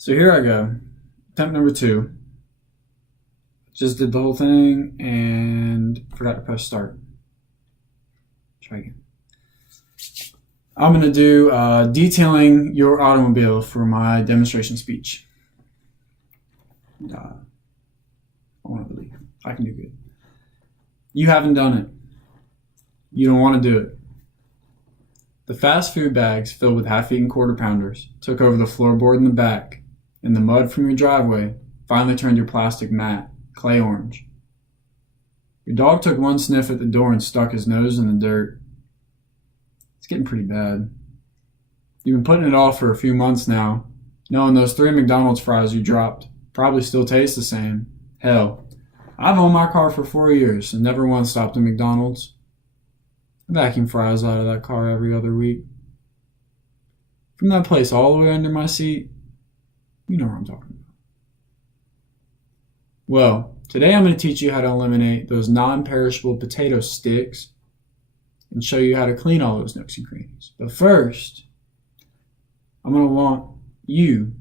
So here I go. Attempt number 2. Just did the whole thing and forgot to press start. Try again. I'm going to do detailing your automobile for my demonstration speech. I want to believe I can do good. You haven't done it. You don't want to do it. The fast food bags filled with half-eaten quarter-pounders took over the floorboard in the back, and the mud from your driveway finally turned your plastic matte clay orange. Your dog took one sniff at the door and stuck his nose in the dirt. It's getting pretty bad. You've been putting it off for a few months now, knowing those 3 McDonald's fries you dropped probably still taste the same. Hell, I've owned my car for 4 years and never once stopped at McDonald's. I vacuum fries out of that car every other week. From that place all the way under my seat, you know what I'm talking about. Well, today I'm going to teach you how to eliminate those non-perishable potato sticks and show you how to clean all those nooks and crannies. But first, I'm going to want you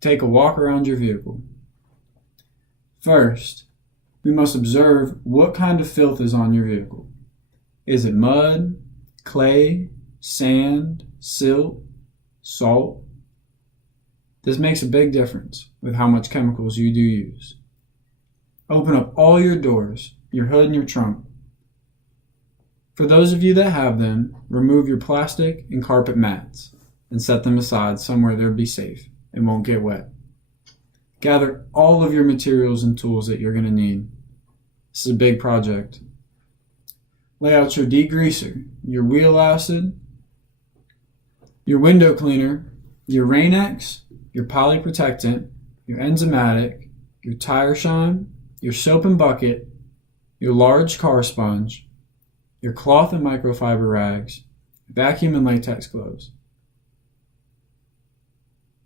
to take a walk around your vehicle. First, we must observe what kind of filth is on your vehicle. Is it mud, clay, sand, silt, salt? This makes a big difference with how much chemicals you do use. Open up all your doors, your hood, and your trunk. For those of you that have them, remove your plastic and carpet mats and set them aside somewhere they'll be safe and won't get wet. Gather all of your materials and tools that you're going to need. This is a big project. Lay out your degreaser, your wheel acid, your window cleaner, your Rain-X, your polyprotectant, your enzymatic, your tire shine, your soap and bucket, your large car sponge, your cloth and microfiber rags, vacuum and latex gloves.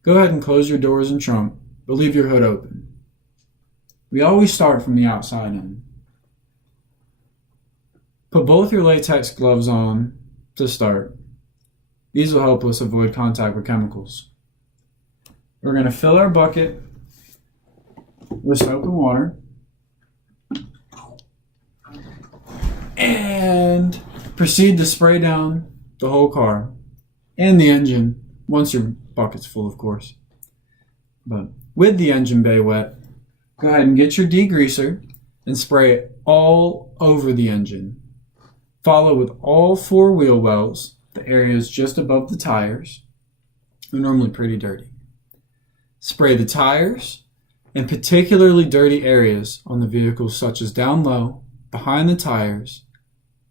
Go ahead and close your doors and trunk, but leave your hood open. We always start from the outside in. Put both your latex gloves on to start. These will help us avoid contact with chemicals. We're going to fill our bucket with soap and water and proceed to spray down the whole car and the engine once your bucket's full, of course. But with the engine bay wet, go ahead and get your degreaser and spray it all over the engine. Follow with all 4 wheel wells, the areas just above the tires. They're normally pretty dirty. Spray the tires and particularly dirty areas on the vehicle, such as down low, behind the tires,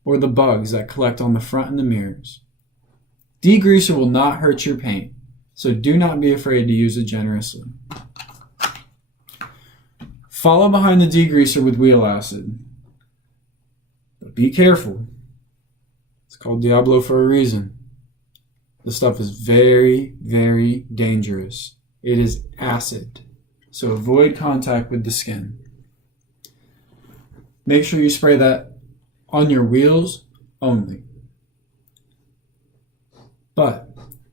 or the bugs that collect on the front and the mirrors. Degreaser will not hurt your paint, so do not be afraid to use it generously. Follow behind the degreaser with wheel acid. But be careful. It's called Diablo for a reason. This stuff is very, very dangerous. It is acid, so avoid contact with the skin. Make sure you spray that on your wheels only.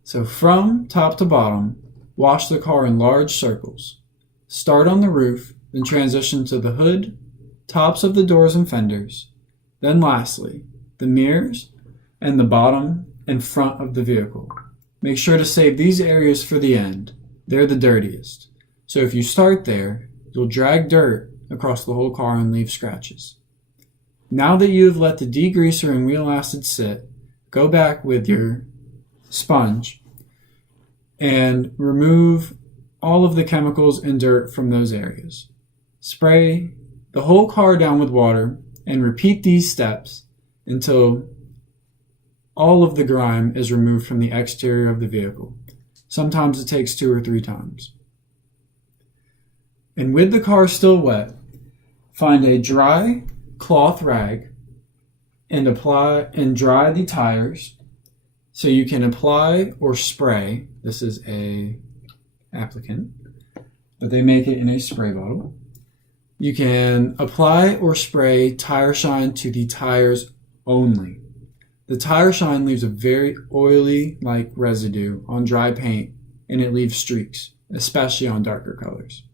So from top to bottom, wash the car in large circles. Start on the roof, then transition to the hood, tops of the doors and fenders. Then lastly, the mirrors and the bottom and front of the vehicle. Make sure to save these areas for the end. They're the dirtiest. So if you start there, you'll drag dirt across the whole car and leave scratches. Now that you have let the degreaser and wheel acid sit, go back with your sponge and remove all of the chemicals and dirt from those areas. Spray the whole car down with water and repeat these steps until all of the grime is removed from the exterior of the vehicle. Sometimes it takes 2 or 3 times. And with the car still wet, find a dry cloth rag and apply and dry the tires so you can apply or spray. This is a applicant, but they make it in a spray bottle. You can apply or spray tire shine to the tires only. The tire shine leaves a very oily-like residue on dry paint, and it leaves streaks especially on darker colors.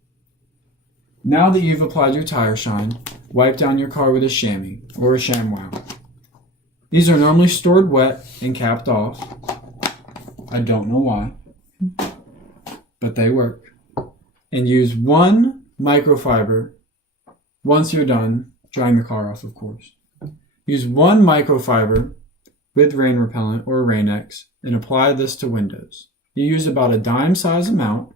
Now that you've applied your tire shine, wipe down your car with a chamois or a ShamWow. These are normally stored wet and capped off. I don't know why, but they work. And use one microfiber once you're done drying the car off, of course. Use one microfiber with rain repellent or Rain-X and apply this to windows. You use about a dime size amount,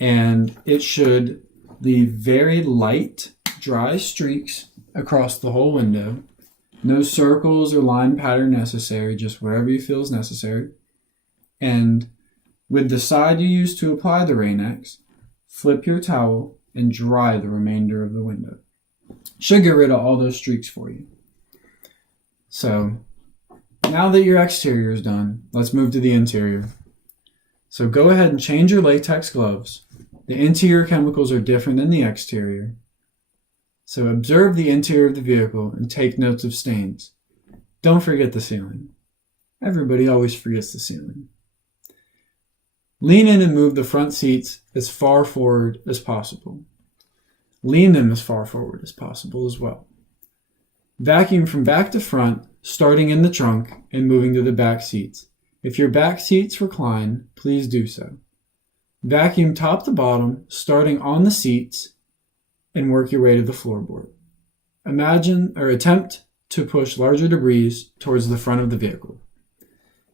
and it should leave very light, dry streaks across the whole window. No circles or line pattern necessary, just wherever you feel is necessary. And with the side you use to apply the Rain-X, flip your towel and dry the remainder of the window. Should get rid of all those streaks for you. So, now that your exterior is done, let's move to the interior. So go ahead and change your latex gloves. The interior chemicals are different than the exterior. So observe the interior of the vehicle and take notes of stains. Don't forget the ceiling. Everybody always forgets the ceiling. Lean in and move the front seats as far forward as possible. Lean them as far forward as possible as well. Vacuum from back to front, starting in the trunk and moving to the back seats. If your back seats recline, please do so. Vacuum top to bottom, starting on the seats, and work your way to the floorboard. Imagine or attempt to push larger debris towards the front of the vehicle.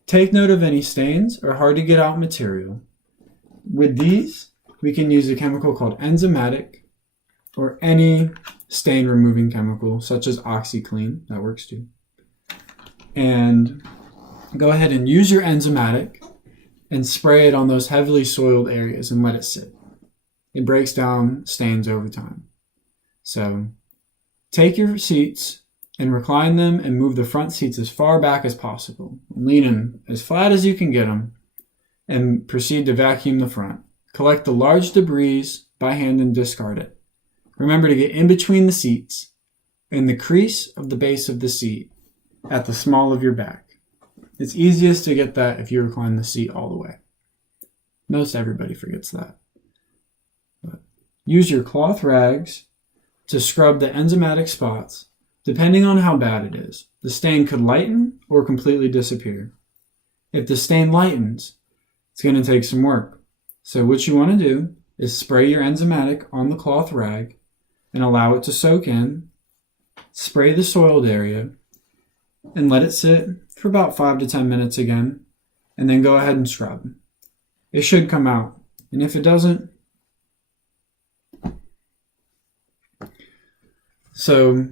Take note of any stains or hard to get out material. With these, we can use a chemical called enzymatic or any stain removing chemical such as OxyClean, that works too. And go ahead and use your enzymatic and spray it on those heavily soiled areas and let it sit. It breaks down stains over time. So take your seats and recline them and move the front seats as far back as possible. Lean them as flat as you can get them and proceed to vacuum the front. Collect the large debris by hand and discard it. Remember to get in between the seats and the crease of the base of the seat at the small of your back. It's easiest to get that if you recline the seat all the way. Most everybody forgets that. But use your cloth rags to scrub the enzymatic spots. Depending on how bad it is, the stain could lighten or completely disappear. If the stain lightens, it's going to take some work. So what you want to do is spray your enzymatic on the cloth rag and allow it to soak in. Spray the soiled area and let it sit for about 5 to 10 minutes again, and then go ahead and scrub. It should come out, and if it doesn't, so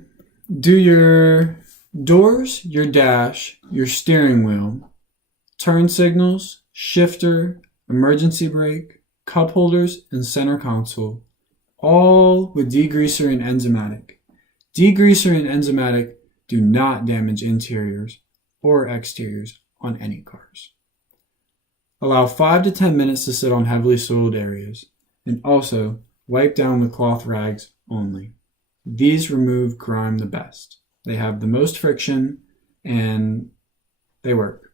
do your doors, your dash, your steering wheel, turn signals, shifter, emergency brake, cup holders, and center console, all with degreaser and enzymatic. Degreaser and enzymatic do not damage interiors or exteriors on any cars. Allow 5 to 10 minutes to sit on heavily soiled areas, and also wipe down with cloth rags only. These remove grime the best. They have the most friction and they work.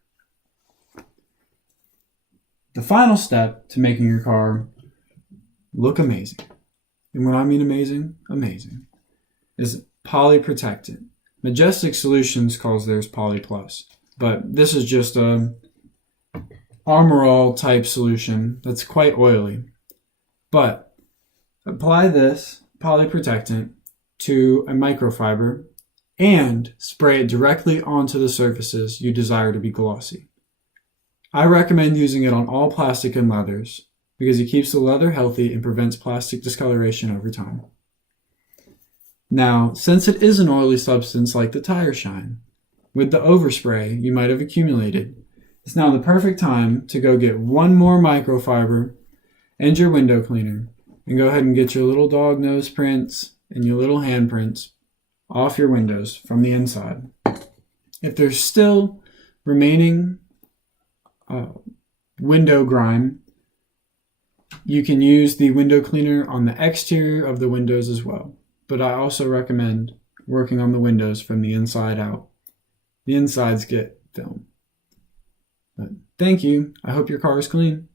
The final step to making your car look amazing, and when I mean amazing, amazing, is polyprotectant. Majestic Solutions calls theirs Poly Plus, but this is just a Armor All type solution that's quite oily. But apply this polyprotectant to a microfiber and spray it directly onto the surfaces you desire to be glossy. I recommend using it on all plastic and leathers because it keeps the leather healthy and prevents plastic discoloration over time. Now, since it is an oily substance like the tire shine, with the overspray you might have accumulated, it's now the perfect time to go get one more microfiber and your window cleaner and go ahead and get your little dog nose prints and your little handprints off your windows from the inside. If there's still remaining window grime, you can use the window cleaner on the exterior of the windows as well. But I also recommend working on the windows from the inside out. The insides get film. But thank you. I hope your car is clean.